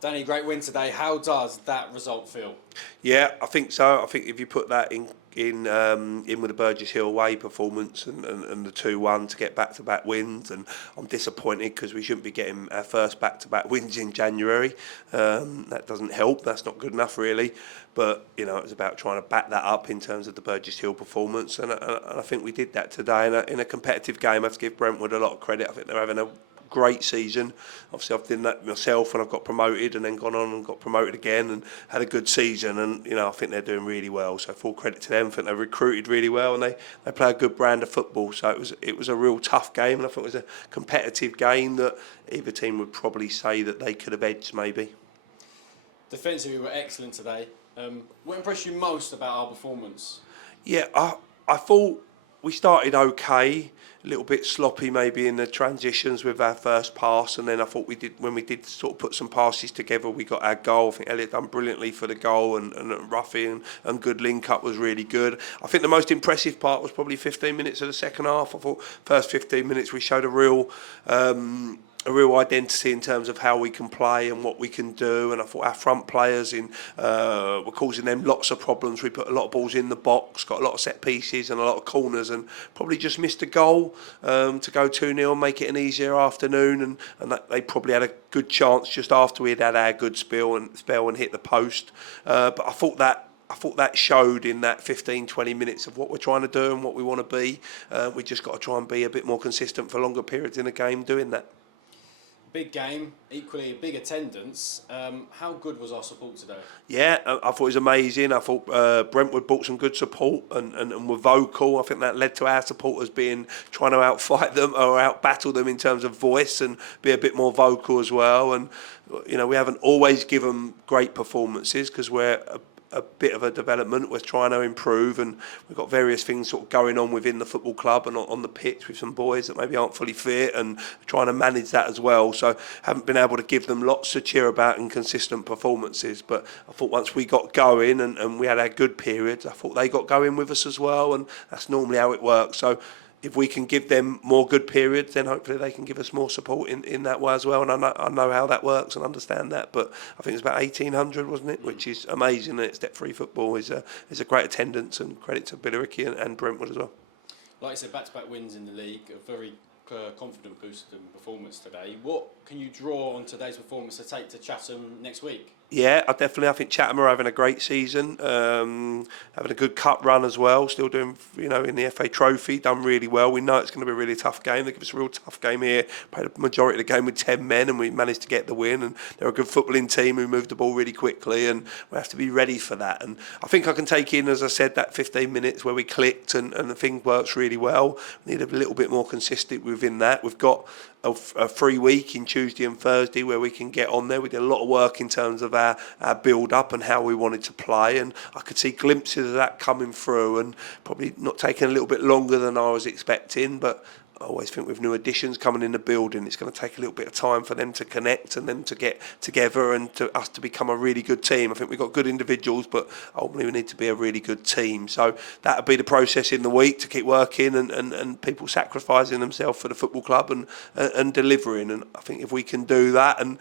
Danny, great win today. How does that result feel? Yeah, I think so. I think if you put that in with the Burgess Hill away performance and the 2-1 to get back-to-back wins, and I'm disappointed because we shouldn't be getting our first back-to-back wins in January. That doesn't help. That's not good enough, really. But you know, it's about trying to back that up in terms of the Burgess Hill performance, and I think we did that today in a competitive game. I have to give Brentwood a lot of credit. I think they're having a great season. Obviously, I've done that myself when I've got promoted, and then gone on and got promoted again and had a good season. And you know, I think they're doing really well. So full credit to them. I think they recruited really well, and they play a good brand of football. So it was a real tough game, and I think it was a competitive game that either team would probably say that they could have edged maybe. Defensively, we were excellent today. What impressed you most about our performance? Yeah, I thought we started okay, a little bit sloppy maybe in the transitions with our first pass, and then I thought when we did sort of put some passes together, we got our goal. I think Elliot done brilliantly for the goal, and Ruffy and good link up was really good. I think the most impressive part was probably 15 minutes of the second half. I thought first 15 minutes we showed a real identity in terms of how we can play and what we can do, and I thought our front players were causing them lots of problems. We put a lot of balls in the box, got a lot of set pieces and a lot of corners, and probably just missed a goal to go 2-0 and make it an easier afternoon, and that they probably had a good chance just after we had our good spell and hit the post. But I thought that showed in that 15-20 minutes of what we're trying to do and what we want to be. We just got to try and be a bit more consistent for longer periods in a game doing that. Big game, equally a big attendance. How good was our support today? Yeah, I thought it was amazing. I thought Brentwood brought some good support and were vocal. I think that led to our supporters trying to outfight them or outbattle them in terms of voice and be a bit more vocal as well. And you know, we haven't always given great performances because we're a bit of a development. We're trying to improve, and we've got various things sort of going on within the football club and on the pitch with some boys that maybe aren't fully fit, and trying to manage that as well. So haven't been able to give them lots to cheer about and consistent performances. But I thought once we got going and we had our good periods, I thought they got going with us as well, and that's normally how it works. So if we can give them more good periods, then hopefully they can give us more support in that way as well. And I know how that works and understand that. But I think it's about 1,800, wasn't it? Which is amazing. And it's step-free football is a great attendance, and credit to Billericay and Brentwood as well. Like I said, back-to-back wins in the league, a very confident boost in performance today. What can you draw on today's performance to take to Chatham next week? Yeah, I think Chatham are having a great season, having a good cup run as well, still doing, you know, in the FA Trophy, done really well. We know it's going to be a really tough game. They give us a real tough game here, played the majority of the game with 10 men, and we managed to get the win, and they're a good footballing team who moved the ball really quickly, and we have to be ready for that. And I think I can take in, as I said, that 15 minutes where we clicked and the thing works really well. We need a little bit more consistent within that. We've got a free week in Tuesday and Thursday where we can get on there. We did a lot of work in terms of our build-up and how we wanted to play, and I could see glimpses of that coming through, and probably not taking a little bit longer than I was expecting, but I always think with new additions coming in the building, it's going to take a little bit of time for them to connect and them to get together and to us to become a really good team. I think we've got good individuals, but ultimately we need to be a really good team. So that'll be the process in the week, to keep working and people sacrificing themselves for the football club and delivering. And I think if we can do that, and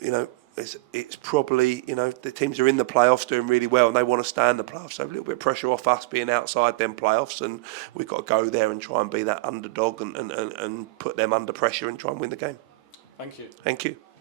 you know, it's probably, you know, the teams are in the playoffs doing really well and they want to stay in the playoffs, so a little bit of pressure off us being outside them playoffs, and we've got to go there and try and be that underdog and put them under pressure and try and win the game. Thank you. Thank you.